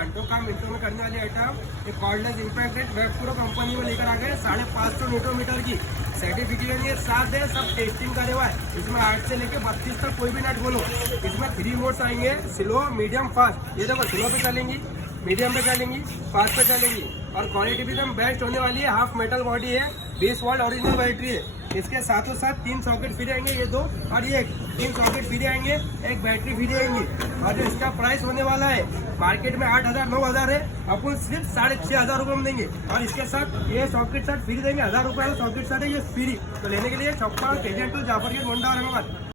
घंटों काम मिनटों में करने वाली आइटम, ये cordless impact rate web pro company में लेकर आ गए 550 न्यूटन की सर्टिफिकेशन, ये साथ है, सब टेस्टिंग करे हुआ है। इसमें 8 से लेके 32 तक कोई भी नट बोलो। इसमें 3 मोड्स आएंगे, स्लो, मीडियम, फास्ट। ये देखो स्लो पे चलेंगी, मीडियम पे चलेंगी, फास्ट पे चलेंगी, और क्वालिटी भी एकदम बेस्ट होने वाली है। हाफ मेटल बॉडी है, 20 वॉट ओरिजिनल बैटरी है। इसके साथों साथ 3 सॉकेट फ्री आएंगे, ये 2 और ये 3 सॉकेट फ्री आएंगे, एक बैटरी फ्री आएंगी। और जो इसका प्राइस होने वाला है मार्केट में 8,000 9,000 है, अपन सिर्फ 6,500 रुपये में देंगे। और इसके साथ ये सॉकेट सेट फ्री देंगे, 1,000 रुपये का सॉकेट सेट है ये फ्री। तो लेने के लिए चौपा एजेंट टू जाफर के गोंडा औरंगाबाद